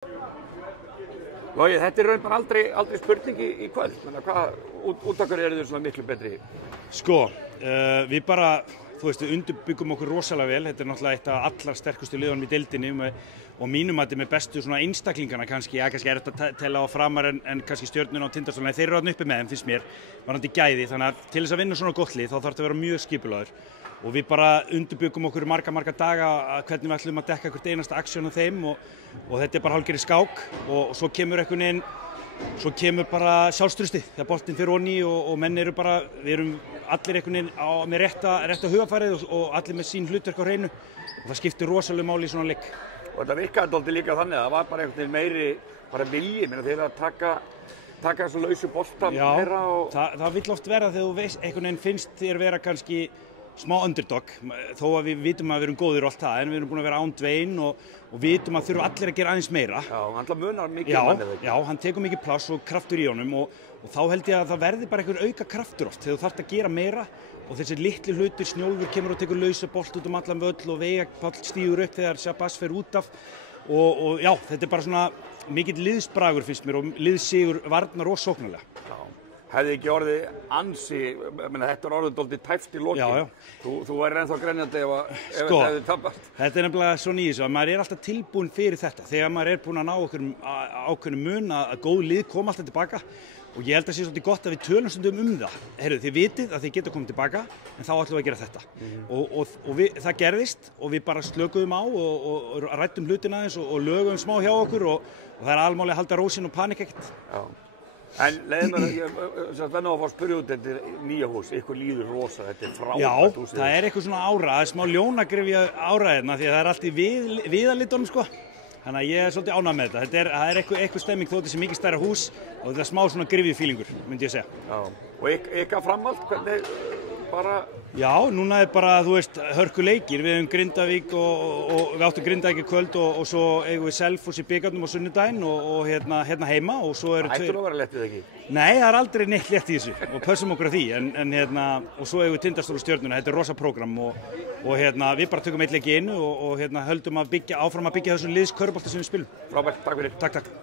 Logi, þetta raun bara aldrei spurning í kvöld. Hvað úttakar eru þau svona miklu betri? Sko, við bara, þú veist, við undirbyggum okkur rosalega vel. Þetta náttúrulega eitt af allra sterkustu liðunum í deildinni og mínum að þetta með bestu svona einstaklingana kannski er þetta að tella á Framar en kannski Stjörnuna og Tindastólana. Þeir eru þarna uppi með þeim, finnst mér, varðandi gæði. Þannig að til þess að vinna svona gott lið þá þarf þetta að vera mjög skipulagður. Og við bara undirbyggum okkur marga daga hvernig við ætlum að dekka hvert einasta aksjón af þeim og þetta er bara hálfgerð skák og svo kemur einhvern veginn, svo kemur bara sjálfstrustið þegar boltinn fer onni og menn eru bara, við erum allir einhvern veginn með rétta hugafærið og allir með sín hlutverk á hreinu og það skiptir rosalega máli í svona leik. Og þetta virkaði dálítið líka þannig að það var bara einhvern veginn meiri bara vilji, þeir eru að taka þessu lausu bolta meira og... það vill oft vera þegar þú veist, einhvern veginn finnst þér vera kannski smá underdog, þó að við vitum að við erum góðir og allt það, en við erum búin að vera án dvein og vitum að þurfa allir að gera aðeins meira. Já, hann munar mikið um hann. Já, hann tekur mikið pláss og kraftur í honum og þá held ég að það verði bara einhver auka kraftur oft þegar þú þarft að gera meira og þessi litli hlutir, Snjólfur kemur og tekur lausa bolt út allan völl og Veigar Páll stígur upp þegar Shabazz fer út af og já, þetta er bara svona mikill liðsbragur finnst mér og liðsigur varnar og sóknarlega. Hefði ekki orðið ansi, þetta er orðið dálítið tæft í lokin. Já. Þú væri ennþá grenjandi ef þetta hefði tapast. Þetta er nefnilega svona í þessu að maður er alltaf tilbúin fyrir þetta. Þegar maður er búin að ná ákveðnum mun að góð lið koma alltaf tilbaka og ég held að það sé svolítið gott að við tölum stundum það. Heyrðu, þið vitið að þið geta komið tilbaka en þá ætlum við að gera þetta. Og það gerðist og við bara slökuðum á og ræddum hlutina aðeins og lögum smá hjá okkur og það er almáli að halda rósin og panik ekkert. Já. En leiðum við að venna á að fá að spyrja út þetta nýja hús, ykkur líður rosa, þetta er frábært hús. Já, það er eitthvað svona ára, það er smá ljónagrifja ára hérna því að það er allt í viðalitunum sko. Þannig að ég er svolítið ánægð með þetta. Það er eitthvað stemming þó þetta sé mikið stærra hús og þetta er smá svona grifjufílingur, myndi ég segja. Já, og ykkar framhald, hvernig bara... Já, núna er bara, þú veist, hörku leikir. Við hefum Grindavík og við áttum Grindavík í kvöld og svo eigum við Selfoss í bikarnum á sunnudaginn og hérna heima og svo eru tveir... Ættu að vera lettið ekki? Nei, það er aldrei neitt lett í þessu og pössum okkur að því en hérna, og svo eigum við Tindastól og Stjörnuna, þetta er rosa prógram og hérna, við bara tökum eitt leik í einu og hérna höldum áfram að byggja þessum liðskörfubolta sem við spilum. Frábært, takk fyrir. Takk.